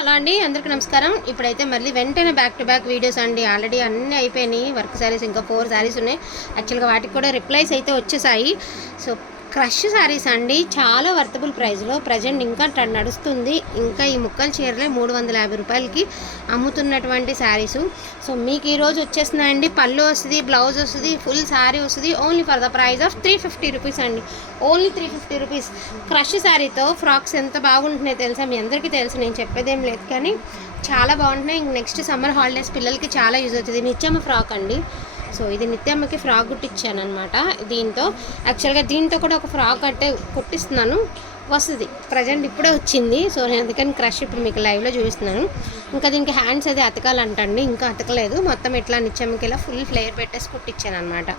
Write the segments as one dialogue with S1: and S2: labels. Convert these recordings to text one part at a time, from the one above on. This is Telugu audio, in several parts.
S1: హలో అండి అందరికీ నమస్కారం. ఇప్పుడైతే మళ్ళీ వెంటనే బ్యాక్ టు బ్యాక్ వీడియోస్ అండి. ఆల్రెడీ అన్నీ అయిపోయినాయి. వర్క్ శారీస్ ఇంకా ఫోర్ శారీస్ ఉన్నాయి. యాక్చువల్గా వాటికి కూడా రిప్లైస్ అయితే వచ్చేసాయి. సో క్రష్ శారీస్ అండి. చాలా వర్తబుల్ ప్రైస్లో ప్రజెంట్ ఇంకా ట్రెండ్ నడుస్తుంది. ఇంకా ఈ ముక్కల చీరలే మూడు వందల యాభై రూపాయలకి అమ్ముతున్నటువంటి శారీస్. సో మీకు ఈరోజు వచ్చేస్తున్నాయండి పళ్ళు వస్తుంది బ్లౌజ్ వస్తుంది ఫుల్ శారీ వస్తుంది. Only for the price of three fifty rupees అండి. Only three fifty rupees crush శారీతో frocks ఎంత బాగుంటున్నాయి తెలుసా? మీ అందరికీ తెలుసు. నేను చెప్పేదేం లేదు కానీ చాలా బాగుంటున్నాయి. ఇంక నెక్స్ట్ సమ్మర్ హాలిడేస్ పిల్లలకి చాలా యూజ్ అవుతుంది. నిత్యమ ఫ్రాక్ అండి. సో ఇది నిత్యమ్మకి ఫ్రాక్ కుట్టించాను అనమాట దీంతో యాక్చువల్గా దీంతో కూడా ఒక ఫ్రాక్ అంటే కుట్టిస్తున్నాను. వస్తుంది. ప్రజెంట్ ఇప్పుడే వచ్చింది. సో నేను అందుకని క్రష్ ఇప్పుడు మీకు లైవ్లో చూపిస్తున్నాను. ఇంకా దీనికి హ్యాండ్స్ అది అతకాలంటండి. ఇంకా అతకలేదు. మొత్తం ఇట్లా నిత్యమ్మకి ఇలా ఫుల్ ఫ్లేయర్ పెట్టేసి కుట్టించాను అనమాట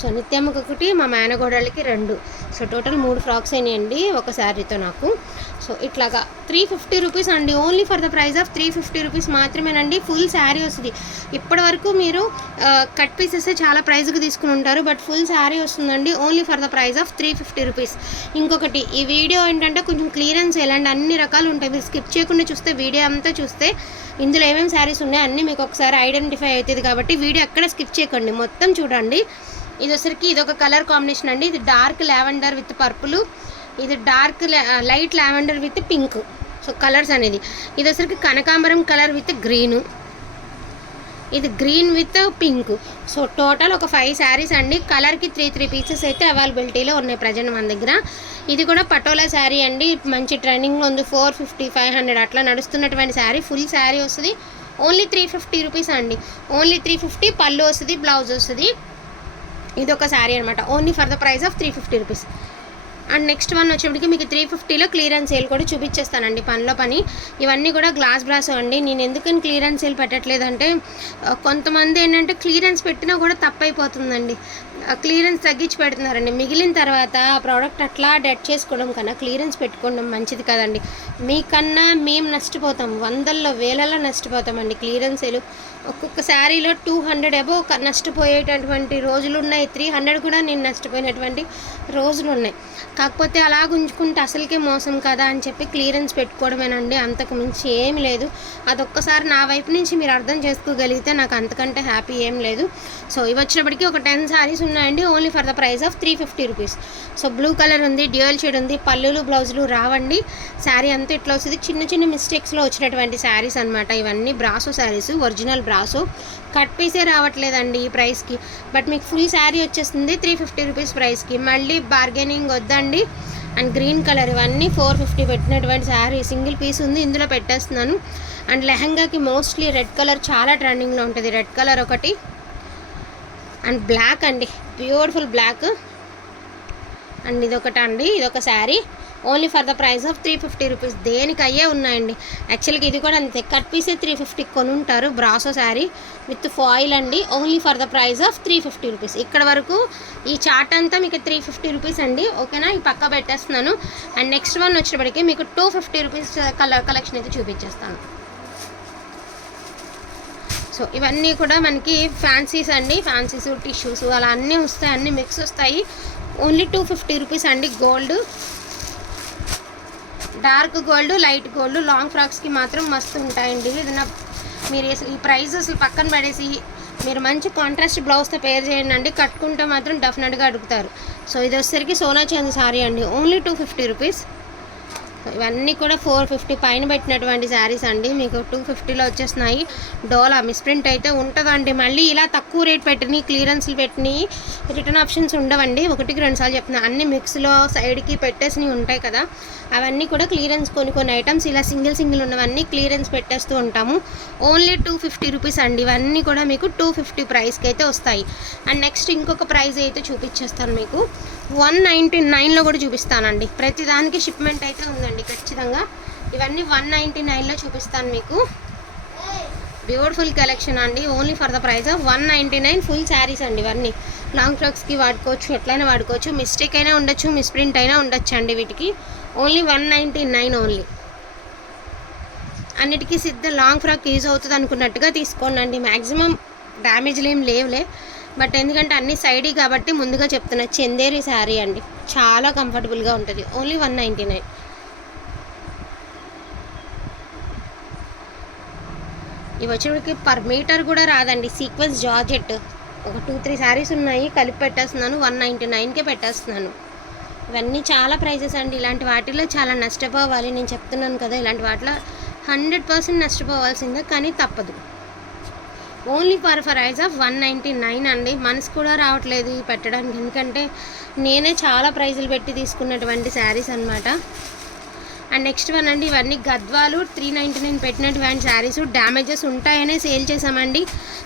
S1: సో నిత్యమ్మకి ఒకటి మా మేనగోడలకి రెండు. సో టోటల్ మూడు ఫ్రాక్స్ అయినాయండి ఒక శారీతో నాకు. సో ఇట్లాగా త్రీ ఫిఫ్టీ రూపీస్ అండి. Only for the price of three fifty rupees మాత్రమేనండి. ఫుల్ శారీ వస్తుంది. ఇప్పటి వరకు మీరు కట్ పీసెస్ చాలా ప్రైస్కి తీసుకుని ఉంటారు. బట్ ఫుల్ శారీ వస్తుందండి. Only for the price of three fifty rupees. ఇంకొకటి ఈ వీడియో ఏంటంటే కొంచెం క్లియరెన్స్ వేయాలండి. అన్ని రకాలు ఉంటాయి. మీరు స్కిప్ చేయకుండా చూస్తే వీడియో అంతా చూస్తే ఇందులో ఏమేమి శారీస్ ఉన్నాయో అన్నీ మీకు ఒకసారి ఐడెంటిఫై అవుతుంది కాబట్టి వీడియో ఎక్కడ స్కిప్ చేయకండి. మొత్తం చూడండి. ఇది వచ్చరికి ఇది ఒక కలర్ కాంబినేషన్ అండి. ఇది డార్క్ లావెండర్ విత్ పర్పుల్. ఇది dark light lavender with pink. So colours అనేది. ఇది వచ్చరికి కనకాంబరం కలర్ విత్ గ్రీను. ఇది green with pink. So total ఒక ఫైవ్ శారీస్ అండి. కలర్కి త్రీ త్రీ పీసెస్ అయితే అవైలబిలిటీలో ఉన్నాయి ప్రజెంట్ మన దగ్గర. ఇది కూడా పటోలా శారీ అండి. మంచి ట్రెండింగ్లో ఉంది. ఫోర్ ఫిఫ్టీ ఫైవ్ హండ్రెడ్ అట్లా నడుస్తున్నటువంటి శారీ. ఫుల్ శారీ వస్తుంది. ఓన్లీ త్రీ ఫిఫ్టీ రూపీస్ అండి. ఓన్లీ త్రీ ఫిఫ్టీ పళ్ళు వస్తుంది బ్లౌజ్ వస్తుంది. ఇది ఒక శారీ అనమాట only for the price of three fifty rupees and next one వచ్చేప్పటికి మీకు త్రీ ఫిఫ్టీలో క్లియరెన్స్ సేల్ కూడా చూపించేస్తానండి పనిలో పని. ఇవన్నీ కూడా గ్లాస్ బ్రాస్ అండి. నేను ఎందుకని క్లియరెన్స్ సేల్ పెట్టట్లేదంటే కొంతమంది ఏంటంటే క్లియరెన్స్ పెట్టినా కూడా తప్పైపోతుందండి. క్లియరెన్స్ తగ్గించి పెడుతున్నారండి. మిగిలిన తర్వాత ఆ ప్రోడక్ట్ అట్లా డెట్ చేసుకోవడం కన్నా క్లియరెన్స్ పెట్టుకోవడం మంచిది కదండి. మీకన్నా మేము నష్టపోతాం. వందల్లో వేలలో నష్టపోతామండి క్లియరెన్స్ సేలు ఒక్కొక్క శారీలో టూ హండ్రెడ్ అబో నష్టపోయేటటువంటి రోజులు ఉన్నాయి త్రీ హండ్రెడ్ కూడా నేను నష్టపోయినటువంటి రోజులు ఉన్నాయి కాకపోతే అలా ఉంచుకుంటే అసలుకే మోసం కదా అని చెప్పి క్లియరెన్స్ పెట్టుకోవడమేనండి. అంతకు మించి ఏం లేదు. అదొక్కసారి నా వైపు నుంచి మీరు అర్థం చేసుకోగలిగితే నాకు అంతకంటే హ్యాపీ ఏం లేదు. సో ఇవి వచ్చినప్పటికీ ఒక టెన్ శారీస్ ఉన్నాయండి. Only for the price of three fifty rupees. So blue colour ఉంది డ్యూయల్ షేడ్ ఉంది పళ్ళులు బ్లౌజులు రావండి. శారీ అంతా ఇట్లా వస్తుంది. చిన్న చిన్న మిస్టేక్స్లో వచ్చినటువంటి శారీస్ అనమాట ఇవన్నీ brasso saris original bra brasso cut పీసే రావట్లేదండి ఈ ప్రైస్కి బట్ మీకు ఫుల్ శారీ వచ్చేస్తుంది త్రీ ఫిఫ్టీ రూపీస్ ప్రైస్కి మళ్ళీ బార్గెనింగ్ వద్దండి. అండ్ గ్రీన్ కలర్ ఇవన్నీ ఫోర్ ఫిఫ్టీ పెట్టినటువంటి శారీ సింగిల్ పీస్ ఉంది ఇందులో పెట్టేస్తున్నాను. అండ్ లెహంగాకి మోస్ట్లీ రెడ్ కలర్ చాలా ట్రెండింగ్లో ఉంటుంది. రెడ్ కలర్ ఒకటి. అండ్ బ్లాక్ అండి. బ్యూటిఫుల్ బ్లాక్ అండ్ ఇదొకటండి అండి ఇదొక sari only for the price of three fifty rupees. దేనికి అయ్యే ఉన్నాయండి? యాక్చువల్గా ఇది కూడా అంతే. కట్ పీసే త్రీ ఫిఫ్టీకి కొని ఉంటారు బ్రాసో శారీ విత్ ఫాయిల్ అండి. Only for the price of three fifty rupees. ఇక్కడ వరకు ఈ చార్ట్ అంతా మీకు త్రీ ఫిఫ్టీ రూపీస్ అండి. ఓకేనా? ఈ పక్క పెట్టేస్తున్నాను. అండ్ నెక్స్ట్ వన్ వచ్చేటప్పటికి మీకు two fifty rupees colour collection అయితే చూపించేస్తాను. సో ఇవన్నీ కూడా మనకి ఫ్యాన్సీస్ అండి. ఫ్యాన్సీస్ టిష్యూస్ అలా అన్నీ వస్తాయి. అన్నీ మిక్స్ వస్తాయి. ఓన్లీ టూ ఫిఫ్టీ రూపీస్ అండి. Gold dark gold light gold long ఫ్రాక్స్కి మాత్రం మస్తు ఉంటాయండి. ఇది నా మీరు అసలు ఈ ప్రైస్ అసలు పక్కన పడేసి మీరు మంచి కాంట్రాస్ట్ బ్లౌజ్తో పేర్ చేయండి అండి. కట్టుకుంటే మాత్రం డెఫినెట్గా అడుగుతారు. సో ఇది వచ్చేసరికి సోనా చంద్ సారీ అండి. ఓన్లీ టూ ఫిఫ్టీ రూపీస్ ఇవన్నీ కూడా ఫోర్ ఫిఫ్టీ పైన పెట్టినటువంటి శారీస్ అండి. మీకు టూ ఫిఫ్టీలో వచ్చేస్తున్నాయి. డోలా మిస్ప్రింట్ అయితే ఉంటుందండి. మళ్ళీ ఇలా తక్కువ రేట్ పెట్టినవి క్లియరెన్స్లు పెట్టినవి రిటర్న్ ఆప్షన్స్ ఉండవండి. ఒకటికి రెండు సార్లు చెప్తున్నా. అన్ని మిక్స్లో సైడ్కి పెట్టేసినవి ఉంటాయి కదా. అవన్నీ కూడా క్లియరెన్స్ కొన్ని కొన్ని ఐటమ్స్ ఇలా సింగిల్ సింగిల్ ఉన్నవన్నీ క్లియరెన్స్ పెట్టేస్తూ ఉంటాము. ఓన్లీ టూ ఫిఫ్టీ రూపీస్ అండి. ఇవన్నీ కూడా మీకు టూ ఫిఫ్టీ ప్రైస్కి అయితే వస్తాయి. అండ్ నెక్స్ట్ ఇంకొక ప్రైస్ అయితే చూపించేస్తాను మీకు. వన్ నైంటీ నైన్లో కూడా చూపిస్తానండి. ప్రతి దానికి షిప్మెంట్ అయితే ఉందండి ఖచ్చితంగా. ఇవన్నీ వన్ నైంటీ నైన్లో చూపిస్తాను మీకు. బ్యూటిఫుల్ కలెక్షన్ అండి. Only for the price of one ninety nine full saris అండి ఇవన్నీ. లాంగ్ ఫ్రాక్స్కి వాడుకోవచ్చు ఎట్లయినా వాడుకోవచ్చు. మిస్టేక్ అయినా ఉండొచ్చు మిస్ప్రింట్ అయినా ఉండొచ్చు అండి వీటికి. Only one ninety nine only అన్నిటికీ సిద్ధ లాంగ్ ఫ్రాక్ యూజ్ అవుతుంది అనుకున్నట్టుగా తీసుకోండి అండి. మ్యాక్సిమం డ్యామేజ్లు ఏం లేవులే. బట్ ఎందుకంటే అన్ని సైడీ కాబట్టి ముందుగా చెప్తున్నా చందేరి శారీ అండి. చాలా కంఫర్టబుల్గా ఉంటుంది. ఓన్లీ వన్ నైంటీ నైన్ ఇవి వచ్చేటికి పర్ మీటర్ కూడా రాదండి. Sequence georgette. ఒక టూ త్రీ శారీస్ ఉన్నాయి కలిపి పెట్టేస్తున్నాను వన్ నైంటీ నైన్కే పెట్టేస్తున్నాను. ఇవన్నీ చాలా ప్రైజెస్ అండి. ఇలాంటి వాటిలో చాలా నష్టపోవాలి. నేను చెప్తున్నాను కదా ఇలాంటి వాటిలో హండ్రెడ్ పర్సెంట్ నష్టపోవాల్సిందే కానీ తప్పదు. Only for price of one ninety nine అండి. మనసు కూడా రావట్లేదు పెట్టడానికి. ఎందుకంటే నేనే చాలా ప్రైజులు పెట్టి తీసుకున్నటువంటి శారీస్ అనమాట అండ్ నెక్స్ట్ వన్ అండి ఇవన్నీ గద్వాలు త్రీ నైంటీ నైన్ పెట్టినటువంటి శారీస్. డ్యామేజెస్ ఉంటాయనే సేల్ చేసామండి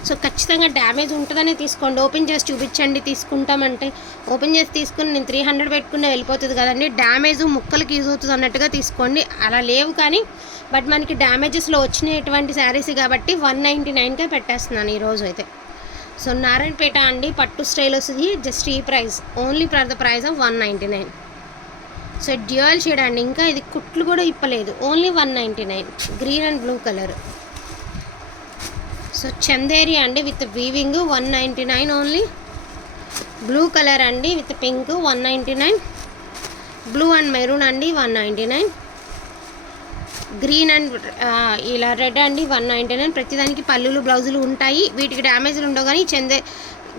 S1: సో ఖచ్చితంగా డ్యామేజ్ ఉంటుందనే తీసుకోండి. ఓపెన్ చేసి చూపించండి తీసుకుంటామంటే. ఓపెన్ చేసి తీసుకుని నేను త్రీ హండ్రెడ్ పెట్టుకునే వెళ్ళిపోతుంది కదండి. డ్యామేజ్ ముక్కలకి యూజ్ అవుతుంది అన్నట్టుగా తీసుకోండి. అలా లేవు కానీ బట్ మనకి డ్యామేజెస్లో వచ్చినటువంటి శారీస్ కాబట్టి వన్ నైంటీ నైన్కే పెట్టేస్తున్నాను ఈరోజు అయితే. సో నారాయణపేట అండి పట్టు స్టైల్ వస్తుంది. జస్ట్ ఈ price only for the price of one ninety nine so dual shade అండి. ఇంకా ఇది కుట్లు కూడా ఇప్పలేదు. Only one ninety nine. Green and blue colour. So Chanderi అండి with weaving one ninety nine only. Blue colour అండి with pink one ninety nine. Blue and maroon అండి one ninety nine. Green and ఇలా రెడ్ అండి వన్ నైంటీ నైన్. ప్రతిదానికి పళ్ళులు బ్లౌజులు ఉంటాయి. వీటికి డ్యామేజ్లు ఉండవు కానీ చందే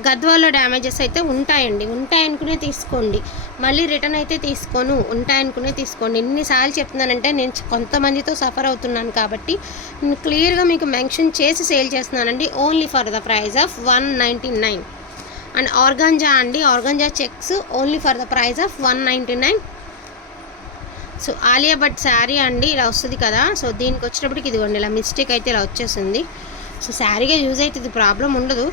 S1: గద్వాల్లో డ్యామేజెస్ అయితే ఉంటాయండి. ఉంటాయనుకునే తీసుకోండి. మళ్ళీ రిటర్న్ అయితే తీసుకోను ఉంటాయనుకునే తీసుకోండి ఎన్నిసార్లు చెప్తున్నానంటే నేను కొంతమందితో సఫర్ అవుతున్నాను కాబట్టి నేను క్లియర్గా మీకు మెన్షన్ చేసి సేల్ చేస్తున్నానండి. Only for the price of one ninety nine. And organza అండి organza checks only for the price of one ninety nine. So Alia Bhatt sari అండి ఇలా వస్తుంది కదా. సో దీనికి వచ్చేటప్పటికి ఇదిగోండి ఇలా మిస్టేక్ అయితే ఇలా వచ్చేసింది. సో శారీగా యూజ్ అవుతుంది ప్రాబ్లం ఉండదు.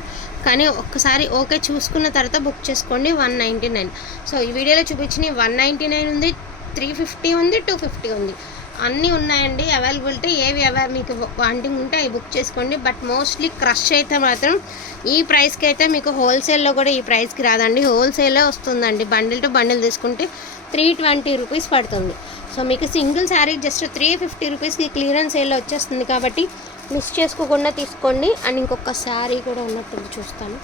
S1: కానీ ఒక్కసారి ఓకే చూసుకున్న తర్వాత బుక్ చేసుకోండి. One ninety nine. సో ఈ వీడియోలో చూపించిన వన్ నైంటీ నైన్ ఉంది త్రీ ఫిఫ్టీ ఉంది టూ ఫిఫ్టీ ఉంది. అన్నీ ఉన్నాయండి. అవైలబిలిటీ ఏవి అవై మీకు వాంటింగ్ ఉంటే అవి బుక్ చేసుకోండి. బట్ మోస్ట్లీ క్రష్ అయితే మాత్రం ఈ ప్రైస్కి అయితే మీకు హోల్సేల్లో కూడా ఈ ప్రైస్కి రాదండి. హోల్సేల్లో వస్తుందండి. బండిల్ టు బండిల్ తీసుకుంటే త్రీ ట్వంటీ రూపీస్ పడుతుంది. సో మీకు single sari just three fifty రూపీస్కి క్లియరెన్స్ సేల్లో వచ్చేస్తుంది కాబట్టి మిస్ చేసుకోకుండా తీసుకోండి. అండ్ ఇంకొక శారీ కూడా ఉన్నట్టుంది చూస్తాను.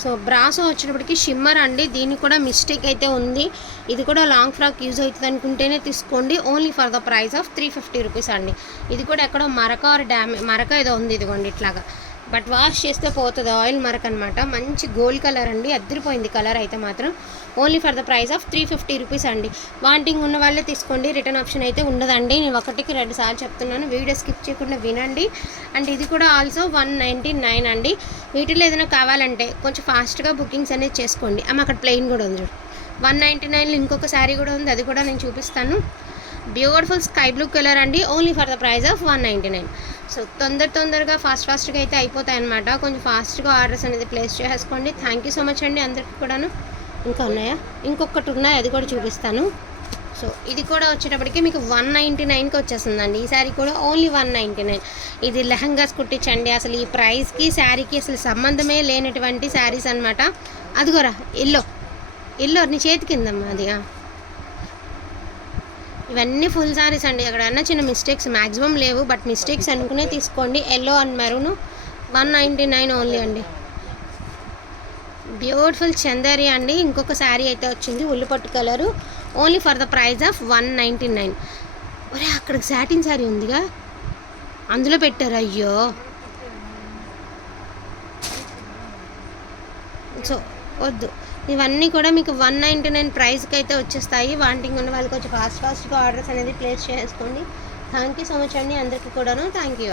S1: సో బ్రాసో వచ్చినప్పటికీ షిమ్మర్ అండి. దీనికి కూడా మిస్టేక్ అయితే ఉంది. ఇది కూడా లాంగ్ ఫ్రాక్ యూజ్ అవుతుంది అనుకుంటేనే తీసుకోండి. Only for the price of three fifty rupees అండి. ఇది కూడా ఎక్కడో మరక ఆర్ డ్యామే మరక ఏదో ఉంది ఇదిగోండి ఇట్లాగా. బట్ వాష్ చేస్తే పోతుంది ఆయిల్ మరక్ అనమాట మంచి గోల్డ్ కలర్ అండి. అద్దరిపోయింది కలర్ అయితే మాత్రం. Only for the price of three fifty rupees అండి. వాంటింగ్ ఉన్న వాళ్ళే తీసుకోండి. రిటర్న్ ఆప్షన్ అయితే ఉండదండి. నేను ఒకటికి రెండు సార్లు చెప్తున్నాను. వీడియో స్కిప్ చేయకుండా వినండి. అండ్ ఇది కూడా ఆల్సో వన్ నైంటీ నైన్ అండి. వీటిలో ఏదైనా కావాలంటే కొంచెం ఫాస్ట్గా బుకింగ్స్ అనేది చేసుకోండి. అమ్మ అక్కడ ప్లెయిన్ కూడా ఉంది వన్ నైంటీ నైన్లో ఇంకొక శారీ కూడా ఉంది. అది కూడా నేను చూపిస్తాను. బ్యూటిఫుల్ స్కై బ్లూ కలర్ అండి. Only for the price of one ninety nine. So తొందర తొందరగా ఫాస్ట్ ఫాస్ట్గా అయితే అయిపోతాయి అనమాట కొంచెం ఫాస్ట్గా ఆర్డర్స్ అనేది ప్లేస్ చేసుకోండి థ్యాంక్ యూ సో మచ్ అండి అందరికీ కూడాను. ఇంకా ఉన్నాయా? ఇంకొకటి ఉన్నాయి? అది కూడా చూపిస్తాను. సో ఇది కూడా వచ్చేటప్పటికి మీకు వన్ నైంటీ నైన్కి వచ్చేసిందండి ఈ శారీ కూడా ఓన్లీ వన్ నైంటీ నైన్. ఇది లెహంగాస్ కుట్టించండి. అసలు ఈ ప్రైస్కి శారీకి అసలు సంబంధమే లేనటువంటి శారీస్ అనమాట అదిగోరా ఇల్లో ఇల్లో నీ చేతి కిందమ్మా అది. ఇవన్నీ ఫుల్ సారీస్ అండి. ఎక్కడన్నా చిన్న మిస్టేక్స్ మ్యాక్సిమం లేవు. బట్ మిస్టేక్స్ అనుకునే తీసుకోండి. Yellow and maroon one ninety nine only అండి. బ్యూటిఫుల్ చందేరి అండి. ఇంకొక శారీ అయితే వచ్చింది. ఉల్లిపట్టు colour only for the price of one ninety nine ఒరే అక్కడికి సాటిన్ శారీ ఉందిగా. అందులో పెట్టారు. అయ్యో. సో వద్దు. ఇవన్నీ కూడా మీకు వన్ నైంటీ నైన్ ప్రైస్కి అయితే వచ్చేస్తాయి. వాంటింగ్ ఉన్న వాళ్ళకి కొంచెం ఫాస్ట్ ఫాస్ట్గా ఆర్డర్స్ అనేది ప్లేస్ చేసుకోండి. థ్యాంక్ యూ సో మచ్ అండి అందరికీ కూడాను. Thank you